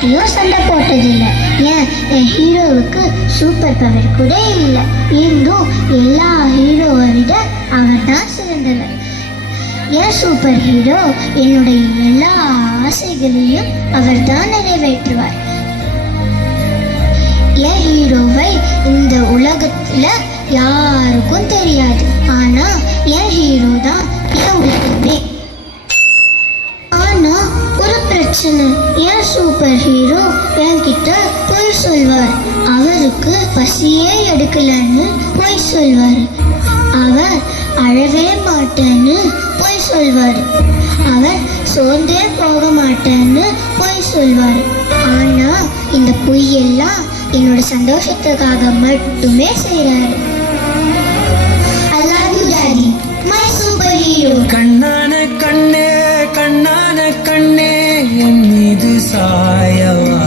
யார்கிட்டயும் சண்டை போட்டதில்லை. என் ஹீரோவுக்கு சூப்பர் பவர் கூட இல்லை. இருந்தும் எல்லா ஹீரோவை விட அவர் தான் சிறந்தவர். என் சூப்பர் ஹீரோ என்னுடைய எல்லா ஆசைகளையும் அவர் தான் நிறைவேற்றுவார். என் ஹீரோவை இந்த உலகத்துல யாருக்கும் தெரியாது. ஆனா என் ஹீரோ தான் என் உலகமே. ஆனா ஒரு பிரச்சனை, என் சூப்பர் ஹீரோ என்கிட்ட பொய் சொல்வார். அவருக்கு பசியே எடுக்கலன்னு பொய் சொல்வார். அவர் அழவே மாட்டேன்னு பொய் சொல்வார். அவர் சோர்ந்தே போக மாட்டேன்னு பொய் சொல்வார். ஆனா இந்த பொய்யெல்லாம் என்னோட சந்தோஷத்துக்காக மட்டுமே செய்றாரு. I love you daddy, my super hero. கண்ணான கண்ணே கண்ணான கண்ணே என் மீது சாயவா,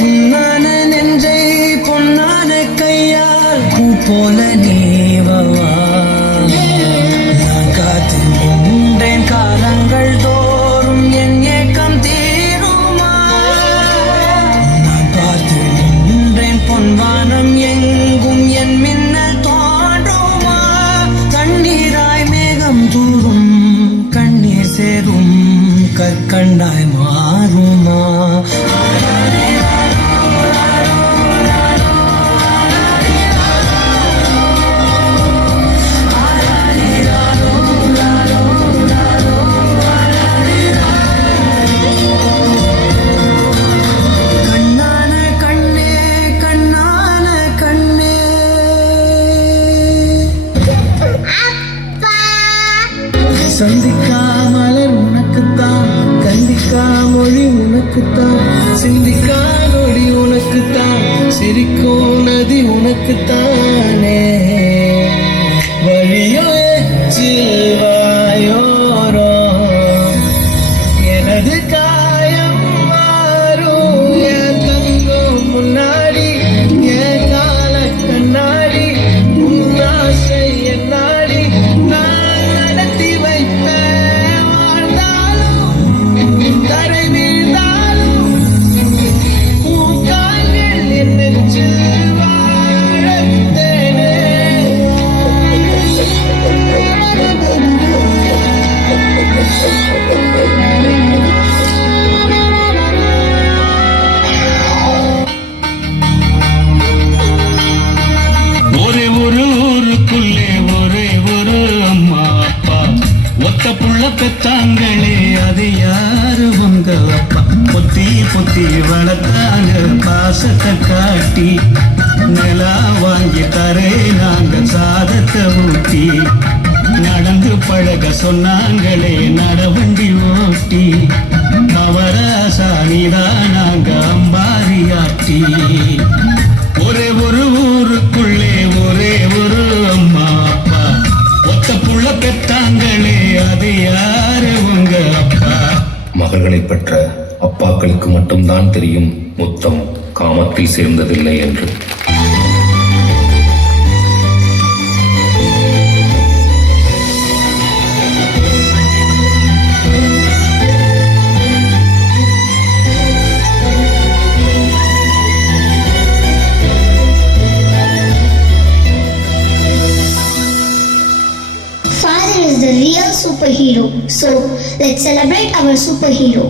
பொன்னான நெஞ்சை பொன்னான கையால் பூ போல நீவவா. நான் காத்து கொண்டேன் காலங்கள் தோறும் என் ஏக்கம் தீருமா. நான் பார்த்து கொண்டேன் பொன்வானம் எங்கும் என் மின்னல் தோன்றுமா. கண்ணீராய் மேகம் தூரும் கண்ணீர் சேரும் கற்கண்டாய் மாறுமா. கண்ணான கண்ணே கண்ணான கண்ணே. சந்திக்கா மலர் உனக்குத்தான், கண்டிக்கா மொழி உனக்குத்தான், சிந்திக்கா நொடி உனக்குத்தான், சிரிக்கும் நதி உனக்குத்தானே. வழியோ எச்சில் வாயோரோ எனது காயம் மாறும். என் தங்கம் முன்னாடி என் கால கண்ணாடி உன் ஆசை என் நாடி நான் நடத்தி வைப்பேன். வாழ்ந்தாலும் தரை வீழ்ந்தாலும் உன் கால்கள் என் நெஞ்சில் வாழத்தேனே. ஒரே ஒரு ஊருக்குள்ளே ஒரே ஒரு அம்மா அப்பா, ஒத்த புள்ள பெத்தாங்களே அது யாரு உங்க அப்பா. பொத்தி பொத்தி வளர்த்தாங்க பாசத்தை காட்டி, நிலா வாங்கி தரே நாங்க சாதத்தை ஊட்டி, நடந்து பழக சொன்னாங்களே நடவண்டி ஓட்டி, அவராசானிதான் நாங்க அம்பாரியாட்டி. ஒரே ஒரு ஊருக்குள்ளே ஒரே ஒரு அம்மா அப்பா, ஒத்த புள்ள பெத்தாங்களே அது யாரு உங்க அப்பா. மகள்களை பெற்ற அப்பாக்களுக்கு மட்டும்தான் தெரியும் முத்தம் காமத்தில் சேர்ந்ததில்லை என்று. Father is the real superhero. So let's celebrate our superhero.